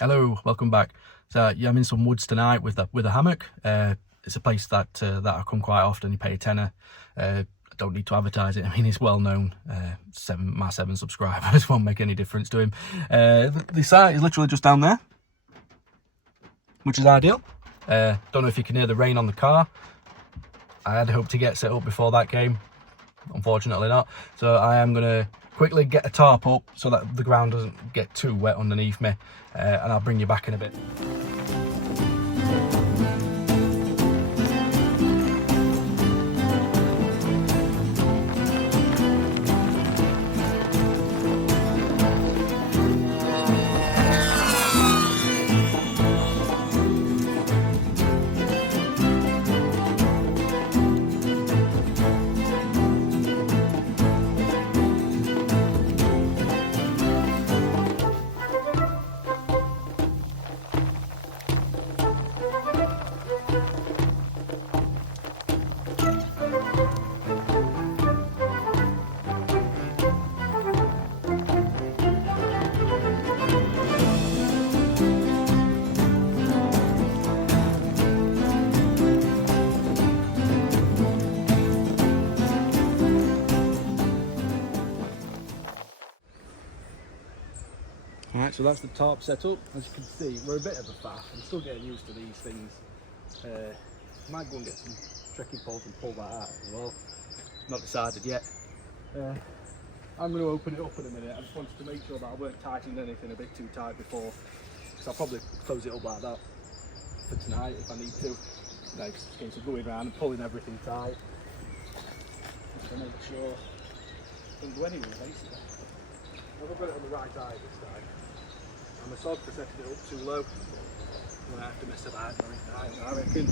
Hello, welcome back. So yeah, I'm in some woods tonight with a hammock. It's a place that I come quite often. You pay a tenner. I don't need to advertise it. I mean, it's well known. My 7 subscribers won't make any difference to him. The site is literally just down there, which is ideal. Don't know if you can hear the rain on the car. I had hoped to get set up before that came. Unfortunately not. So I am gonna quickly get a tarp up so that the ground doesn't get too wet underneath me, and I'll bring you back in a bit. Alright, so that's the tarp set up. As you can see, we're a bit of a faff. I'm still getting used to these things. Might go and get some trekking poles and pull that out as well. Not decided yet. I'm going to open it up in a minute. I just wanted to make sure that I weren't tightening anything a bit too tight before, because I'll probably close it up like that for tonight if I need to. No, it's just a case of going around and pulling everything tight, just to make sure it doesn't go anywhere basically. I've got it on the right eye this time. I'm a sod for setting it up too low. I'm going to have to mess about it, I reckon.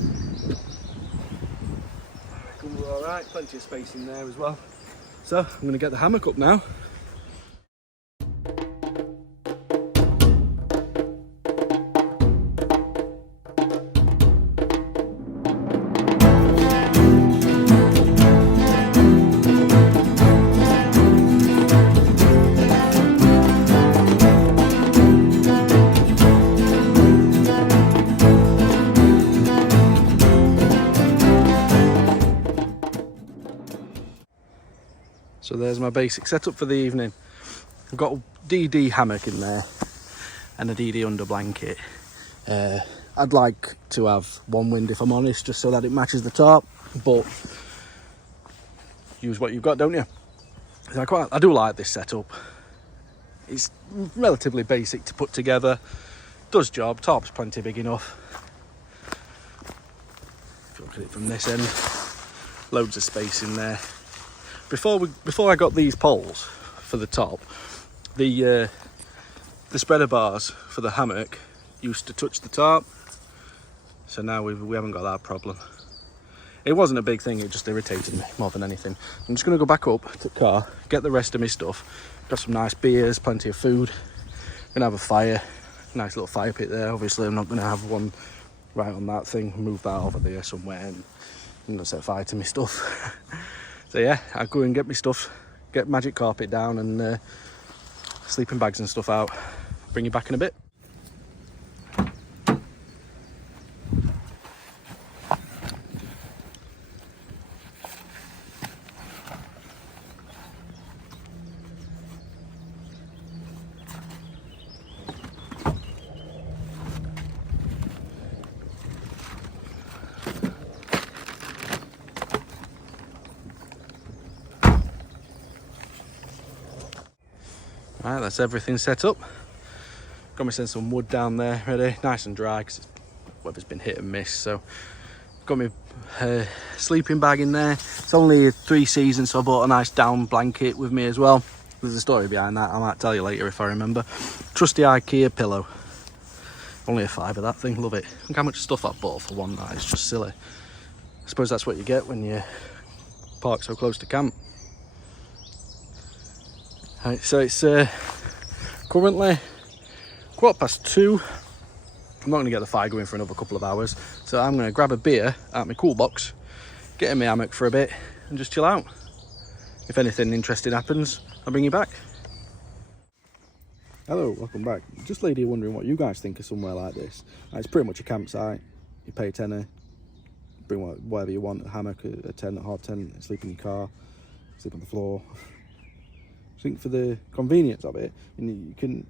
We're alright, plenty of space in there as well. So I'm going to get the hammock up now. So there's my basic setup for the evening. I've got a DD hammock in there and a DD under blanket. I'd like to have one wind if I'm honest, just so that it matches the tarp, but use what you've got, don't you? I do like this setup. It's relatively basic to put together, does job, tarp's plenty big enough. If you look at it from this end, loads of space in there. Before I got these poles for the top, the spreader bars for the hammock used to touch the tarp, so now we haven't got that problem. It wasn't a big thing, it just irritated me more than anything. I'm just going to go back up to the car, get the rest of my stuff. Got some nice beers, plenty of food. Gonna have a fire, nice little fire pit there. Obviously I'm not going to have one right on that thing, move that over there somewhere, and I'm going to set fire to my stuff. So yeah, I'll go and get my stuff, get magic carpet down and sleeping bags and stuff out. Bring you back in a bit. Right, that's everything set up. Got me some wood down there ready, nice and dry because the weather's been hit and miss. So got my sleeping bag in there. It's only 3 seasons, so I bought a nice down blanket with me as well. There's a story behind that, I might tell you later if I remember. Trusty IKEA pillow. Only a £5 that thing, love it. Look how much stuff I bought for one night, it's just silly. I suppose that's what you get when you park so close to camp. Right, so it's currently 2:15. I'm not going to get the fire going for another couple of hours, so I'm going to grab a beer out my cool box, get in my hammock for a bit and just chill out. If anything interesting happens, I'll bring you back. Hello, welcome back. Just lady wondering what you guys think of somewhere like this. It's pretty much a campsite. You pay a tenner, bring whatever you want, a hammock, a tent, a hard tent, sleep in your car, sleep on the floor. I think for the convenience of it, you can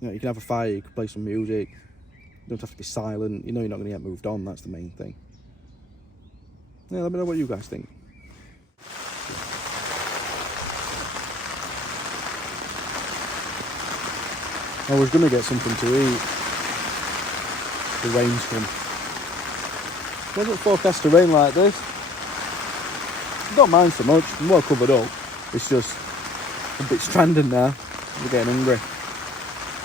have a fire, you can play some music, you don't have to be silent, you know you're not going to get moved on, that's the main thing. Yeah, let me know what you guys think. I was going to get something to eat. The rain's come. It wasn't forecast to rain like this. I don't mind so much, I'm well covered up. It's just a bit stranded now. We're getting hungry.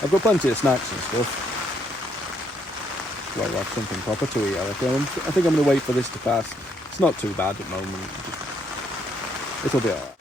I've got plenty of snacks and stuff. Well, I'll have something proper to eat, I reckon. I think I'm going to wait for this to pass. It's not too bad at the moment. It'll be alright.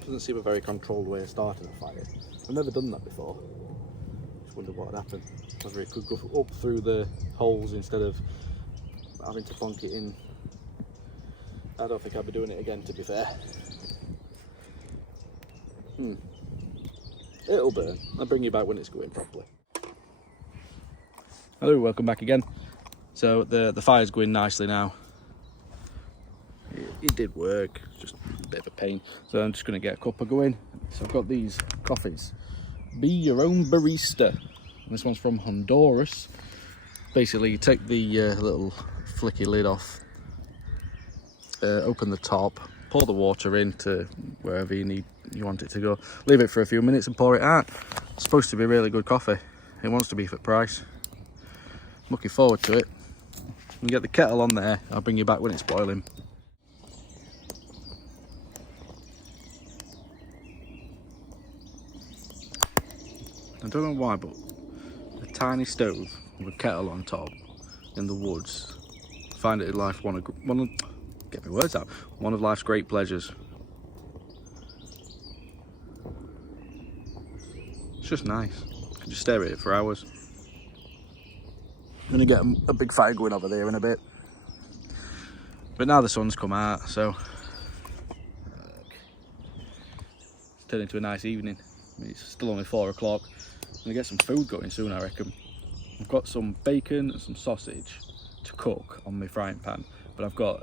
Doesn't seem a very controlled way of starting a fire. I've never done that before. Just wondered what would happen. Whether it could go up through the holes instead of having to plonk it in. I don't think I'll be doing it again, to be fair. It'll burn. I'll bring you back when it's going properly. Hello, welcome back again. So the fire's going nicely now. It did work, just a bit of a pain. So I'm just going to get a cuppa going. So I've got these coffees. Be your own barista. And this one's from Honduras. Basically, you take the little flicky lid off, open the top, pour the water into wherever you want it to go. Leave it for a few minutes and pour it out. It's supposed to be really good coffee. It wants to be for price. Looking forward to it. You get the kettle on there. I'll bring you back when it's boiling. I don't know why, but a tiny stove with a kettle on top in the woods. I find it in life one of life's great pleasures. It's just nice. You can just stare at it for hours. I'm gonna get a big fire going over there in a bit. But now the sun's come out, so it's turned into a nice evening. I mean, it's still only 4 o'clock. I'm gonna get some food going soon, I reckon. I've got some bacon and some sausage to cook on my frying pan, but I've got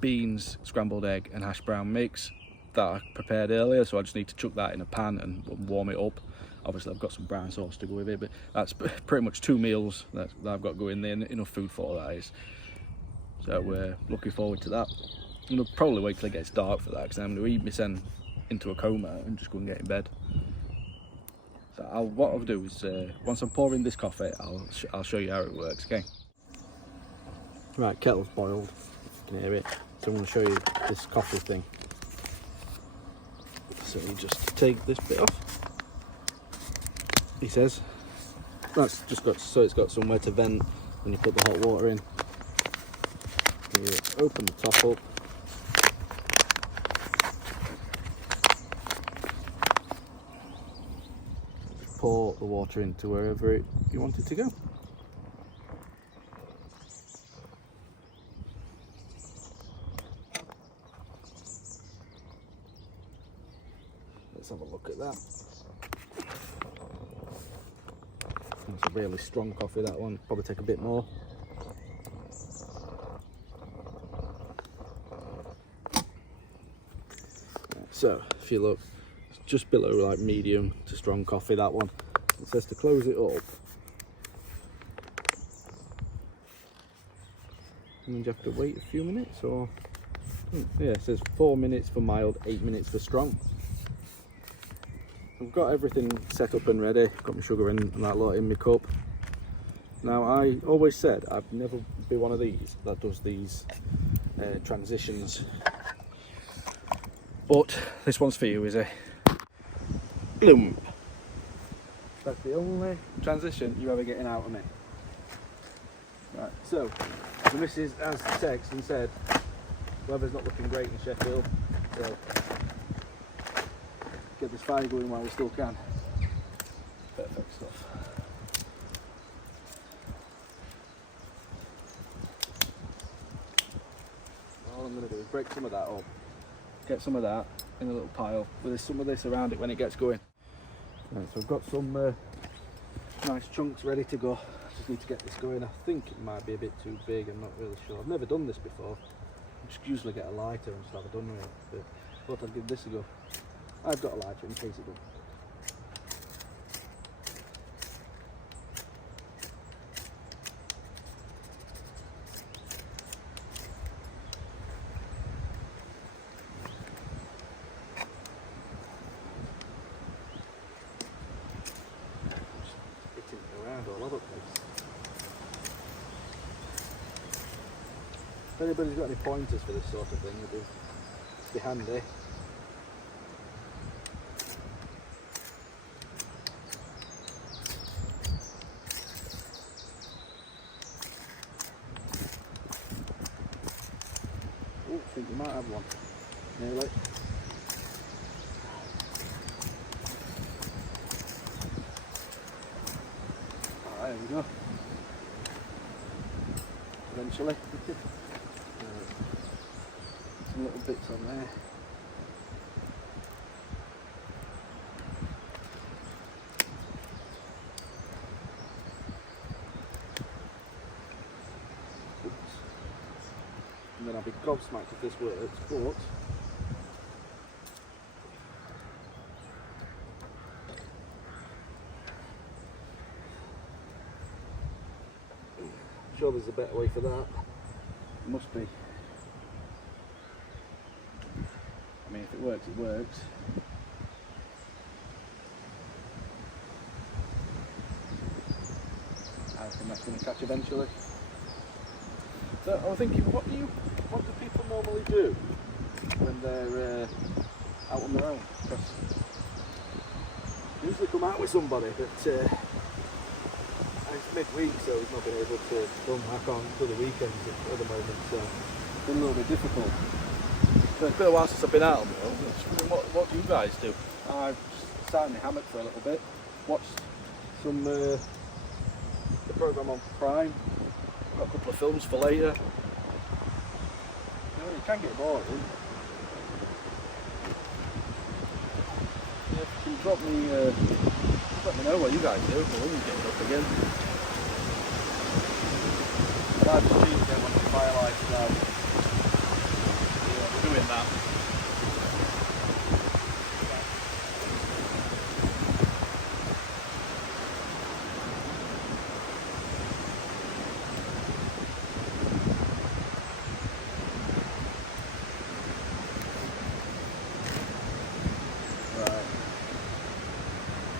beans, scrambled egg and hash brown mix that I prepared earlier, so I just need to chuck that in a pan and warm it up. Obviously I've got some brown sauce to go with it, but that's pretty much 2 meals that I've got going there, enough food for that is. So we're looking forward to that. I'm gonna probably wait till it gets dark for that, because I'm gonna eat myself into a coma and just go and get in bed. So what I'll do is, once I'm pouring this coffee, I'll show you how it works, okay? Right, kettle's boiled, you can hear it. So I'm going to show you this coffee thing. So you just take this bit off. He says, that's just got, so it's got somewhere to vent when you put the hot water in. You open the top up. Pour the water into wherever you want it to go. Let's have a look at that. That's a really strong coffee, that one. Probably take a bit more. So if you look, just below like medium to strong coffee, that one. It says to close it up. And then you have to wait a few minutes, or yeah, it says 4 minutes for mild, 8 minutes for strong. I've got everything set up and ready, got my sugar and that lot in my cup. Now I always said I'd never be one of these that does these transitions, but this one's for you, is it? Bloom. That's the only transition you're ever getting out of me. Right, so the missus has texted and said weather's not looking great in Sheffield, so get this fire going while we still can. Perfect stuff. All I'm going to do is break some of that up, get some of that in a little pile with some of this around it when it gets going. Right, so I've got some nice chunks ready to go. Just need to get this going. I think it might be a bit too big, I'm not really sure. I've never done this before. I just usually get a lighter and just have a done with it, but I thought I'd give this a go. I've got a lighter in case it doesn't. All over the place. If anybody's got any pointers for this sort of thing, it'd be handy. Oh, I think we might have one. Nearly. There we go. Eventually. Some little bits on there. Oops. And then I'll be gobsmacked if this works, but sure there's a better way for that. Must be. I mean, if it works, it works. I think that's going to catch eventually. So I was thinking, what do people normally do when they're out on their own? Because they usually come out with somebody, but it's midweek, so he's not been able to come back on to the weekends at the moment, so it's been a little bit difficult. So it's been a while since I've been out on my own. What do you guys do? I've sat in the hammock for a little bit, watched some the programme on Prime, got a couple of films for later. You know, it can get boring. Yeah, you can drop me let me know what you guys do, the wind's getting up again. Live stream again on the firelight now. Yeah, we're doing that.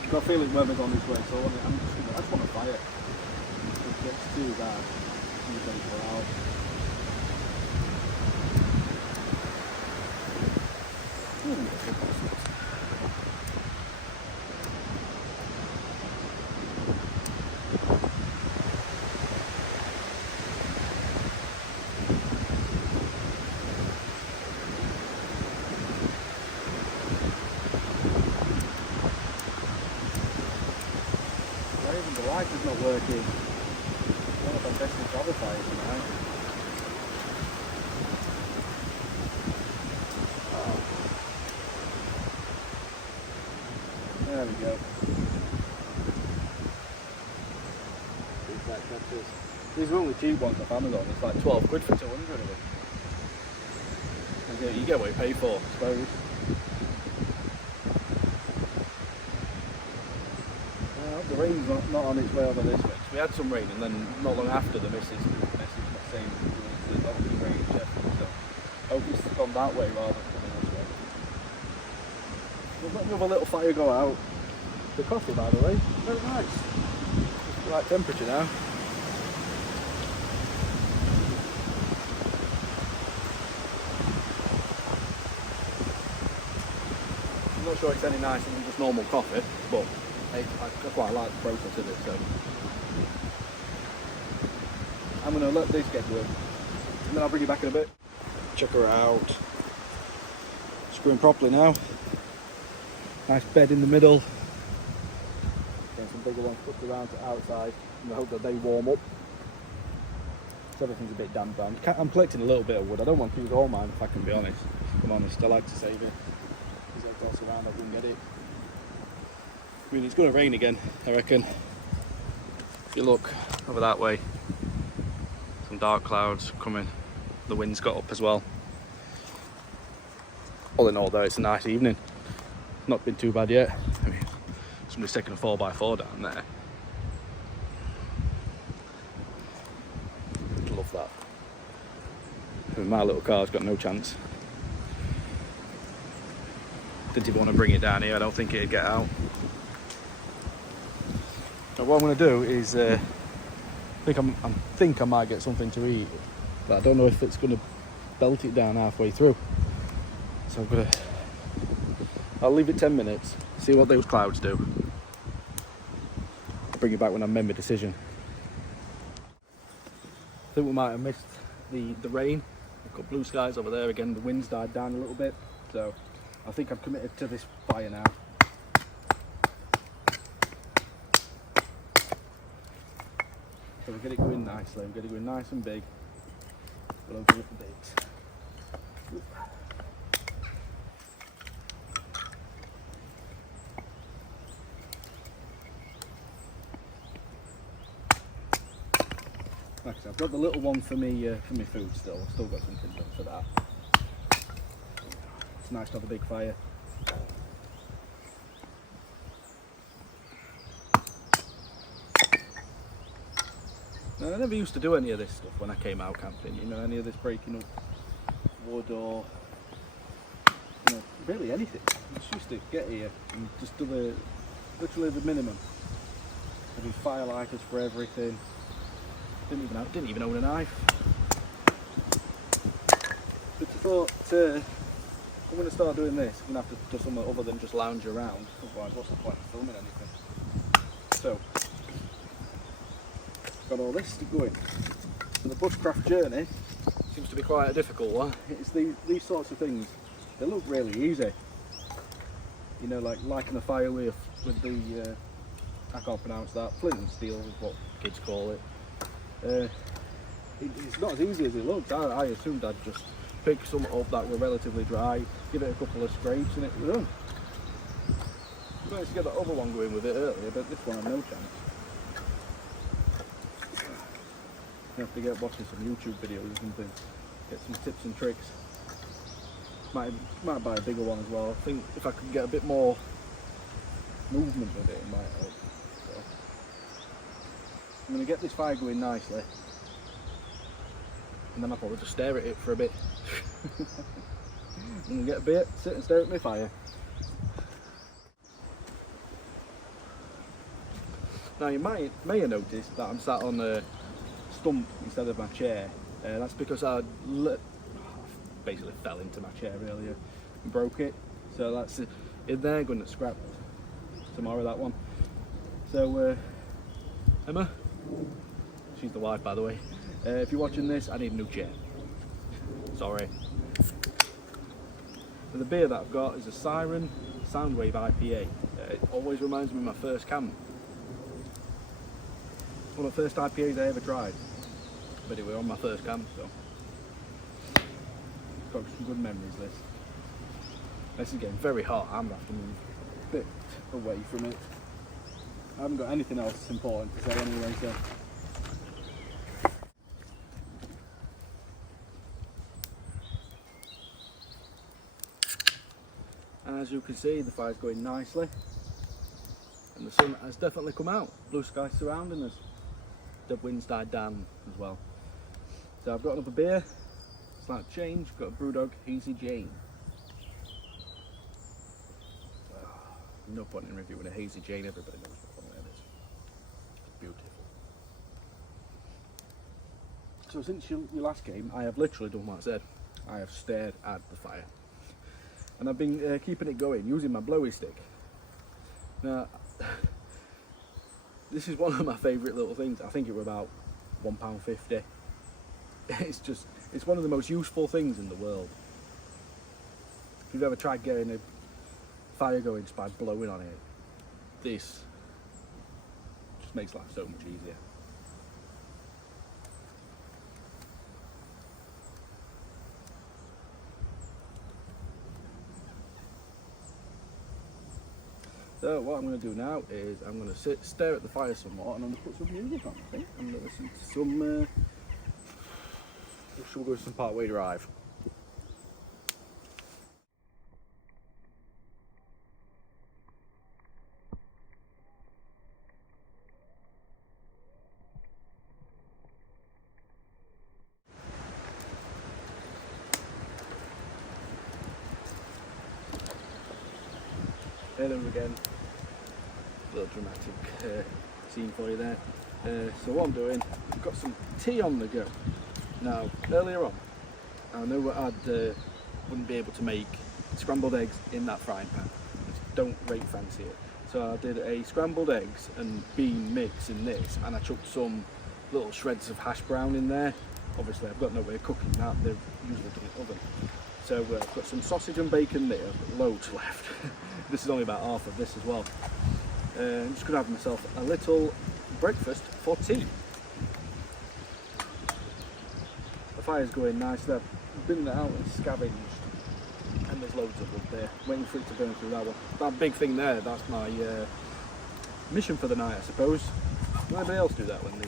I've got a feeling weather's on its way, so I just want to fire. It gets too bad. It's 24 hours. Even the light is not working. I don't know if I'm testing for other fires tonight. There we go. These are only cheap ones off Amazon. It's like 12 quid for 200 of them. And you get what you pay for, I suppose. rain's not on its way over this way. We had some rain, and then not long after the missus saying there's obviously rain in Sheffield, so I hope it's gone that way rather than coming this way. We'll let another little fire go out. The coffee, by the way, very nice. It's the right temperature now. I'm not sure it's any nicer than just normal coffee, but I quite like the process of it, so I'm going to let this get going, and then I'll bring you back in a bit. Check her out. Screwing properly now. Nice bed in the middle. Getting some bigger ones put around to outside, and I hope that they warm up. So everything's a bit damp down. I'm collecting a little bit of wood. I don't want to use all mine, if I can be honest. I'm honest, I like to save it. As I toss around, I can get it. I mean, it's going to rain again, I reckon. If you look over that way, some dark clouds coming. The wind's got up as well. All in all though, it's a nice evening. Not been too bad yet. I mean, somebody's taken a 4x4 down there. Love that. I mean, my little car's got no chance. Didn't even want to bring it down here, I don't think it'd get out. But what I'm going to do is, I think I might get something to eat, but I don't know if it's going to belt it down halfway through. So I'll leave it 10 minutes, see what those clouds do. I'll bring you back when I've made my decision. I think we might have missed the rain. We've got blue skies over there again, the wind's died down a little bit, so I think I've committed to this fire now. So we'll get it going nicely, we'll get it going nice and big. We'll open up the bits. Like I said, I've got the little one for me food still. I've still got something done for that. It's nice to have a big fire. Now, I never used to do any of this stuff when I came out camping, you know, any of this breaking up wood or, you know, really anything. I just used to get here and just do literally the minimum. I do fire lighters for everything. Didn't even own a knife. But I thought, I'm going to start doing this. I'm going to have to do something other than just lounge around. Otherwise, what's the point of filming anything? So, got all this going. So the bushcraft journey seems to be quite a difficult one. It's these sorts of things. They look really easy. You know, like lighting a fire with the I can't pronounce that. Flint and steel is what kids call it. It's not as easy as it looks. I assumed I'd just pick some up that were relatively dry, give it a couple of scrapes and it was done. I managed to get that other one going with it earlier, but this one had no chance. You have to get watching some YouTube videos or something, get some tips and tricks. Might buy a bigger one as well. I think if I could get a bit more movement with it might help. So, I'm going to get this fire going nicely, and then I'll probably just stare at it for a bit. I'm going to get a bit, sit and stare at my fire. Now you may have noticed that I'm sat on a stump instead of my chair. That's because I basically fell into my chair earlier and broke it. So that's in there, going to scrap tomorrow, that one. So Emma, she's the wife by the way, if you're watching this, I need a new chair. Sorry. And the beer that I've got is a Siren Soundwave IPA. It always reminds me of my first camp. One of the first IPAs I ever tried. But anyway, on my first camp, so got some good memories. This is getting very hot. I'm gonna have to move a bit away from it. I haven't got anything else important to say anyway, so. As you can see, the fire's going nicely. and the sun has definitely come out. Blue sky surrounding us. The wind's died down as well. So I've got another beer, slight change, got a Brewdog Hazy Jane. No point in reviewing a Hazy Jane, everybody knows what one it is. It's beautiful. So since your last game, I have literally done what I said. I have stared at the fire. And I've been keeping it going using my blowy stick. Now, this is one of my favourite little things. I think it was about £1.50. It's one of the most useful things in the world. If you've ever tried getting a fire going just by blowing on it, this just makes life so much easier. So what I'm going to do now is I'm going to stare at the fire somewhat, and I'm going to put some music on. I think I'm going to listen to some. Should we go to some Parkway Drive? Hello again. A little dramatic scene for you there. So what I'm doing, I've got some tea on the go. Now, earlier on, I know I wouldn't be able to make scrambled eggs in that frying pan. I just don't rate fancy it. So I did a scrambled eggs and bean mix in this, and I chucked some little shreds of hash brown in there. Obviously, I've got no way of cooking that. They're usually done in the oven. So I've got some sausage and bacon there. I've got loads left. This is only about half of this as well. I'm just going to have myself a little breakfast for tea. The fire's going nicely. I've been out and scavenged, and there's loads of wood there, waiting for it to burn through that one. That big thing there, that's my mission for the night, I suppose. Anybody else do that when they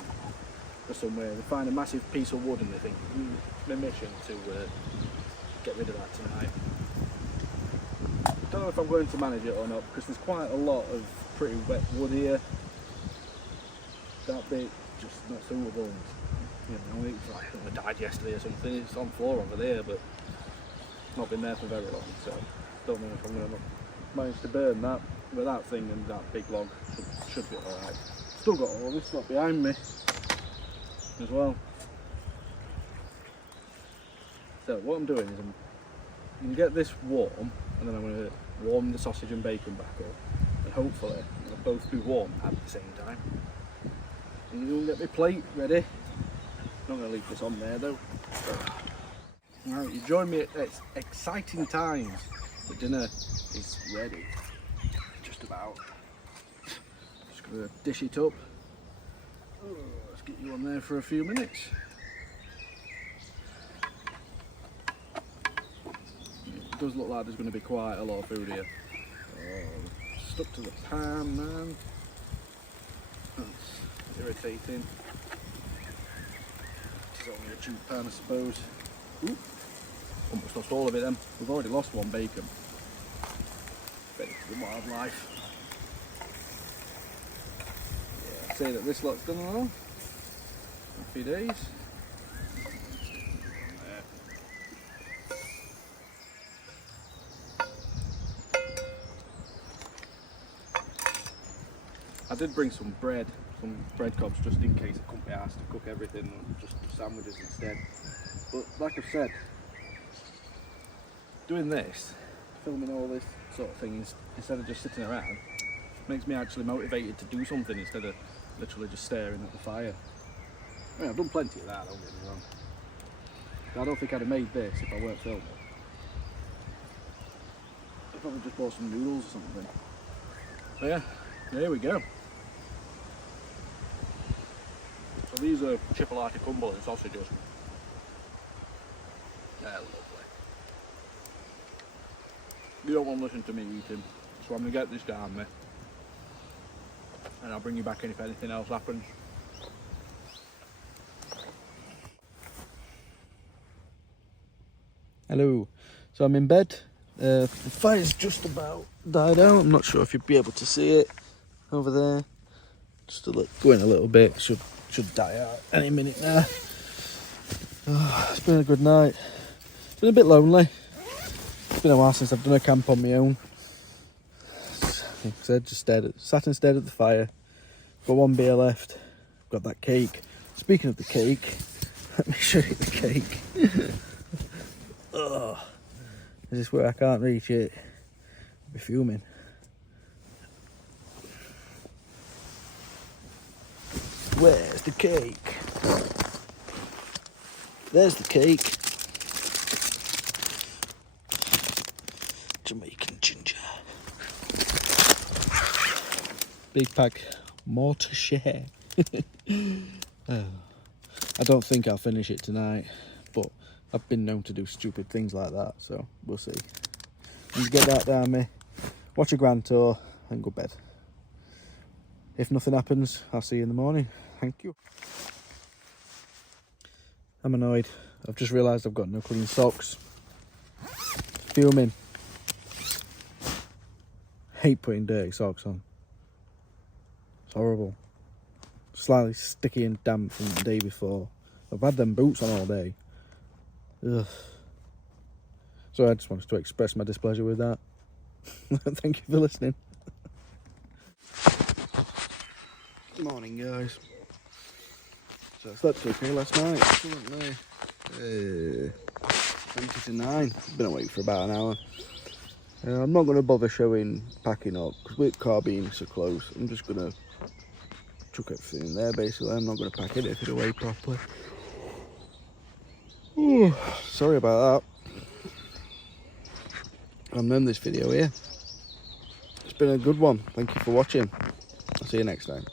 go somewhere? They find a massive piece of wood and they think, it's my mission to get rid of that tonight. Don't know if I'm going to manage it or not, because there's quite a lot of pretty wet wood here. That bit just not suitable. You know, it's like it died yesterday or something. It's on the floor over there, but it's not been there for very long, so don't know if I'm going to manage to burn that. But that thing and that big log should be alright. Still got all this stuff behind me as well. So what I'm doing is I'm going to get this warm, and then I'm going to warm the sausage and bacon back up, and hopefully they'll both be warm at the same time. And you'll get my plate ready. Not going to leave this on there though. Right, you join me at exciting times. The dinner is ready. Just about. Just going to dish it up. Let's get you on there for a few minutes. It does look like there's going to be quite a lot of food here. Stuck to the pan, man. That's irritating. It's only a cheap pan, I suppose. Ooh, almost lost all of it then. We've already lost one bacon. Better to the wildlife. Yeah, I'd say that this lot's done well. A few days. I did bring some bread, some bread cobs, just in case I couldn't be asked to cook everything, just sandwiches instead. But like I've said, doing this, filming all this sort of thing instead of just sitting around, makes me actually motivated to do something instead of literally just staring at the fire. I mean, I've done plenty of that, don't get me wrong. I don't think I'd have made this if I weren't filming. I'd probably just bought some noodles or something. So yeah, there we go. So these are chipolata Cumberland sausages. They're lovely. You don't want to listen to me eating, so I'm going to get this down me. And I'll bring you back in if anything else happens. Hello. So I'm in bed. The fire's just about died out. I'm not sure if you'll be able to see it. over there. Just going a little bit. Should die out any minute now. Oh, it's been a good night. It's been a bit lonely. It's been a while since I've done a camp on my own. Like I said, just sat and stared at the fire. Got one beer left. Got that cake. Speaking of the cake, let me show you the cake. Oh, is this where I can't reach it? I'll be fuming. Where's the cake? There's the cake. Jamaican ginger. Big pack, more to share. I don't think I'll finish it tonight, but I've been known to do stupid things like that, so we'll see. And get that down me, watch a grand tour, and go to bed. If nothing happens, I'll see you in the morning. Thank you. I'm annoyed. I've just realised I've got no clean socks. Fuming. Hate putting dirty socks on. It's horrible. Slightly sticky and damp from the day before. I've had them boots on all day. Ugh. So I just wanted to express my displeasure with that. Thank you for listening. Good morning, guys. So I slept okay last night, didn't I? 20 to 9. Been awake for about an hour. I'm not going to bother showing packing up because with car being so close, I'm just going to chuck everything in there basically. I'm not going to pack anything away properly. Ooh, sorry about that. I'm ending this video here. It's been a good one. Thank you for watching. I'll see you next time.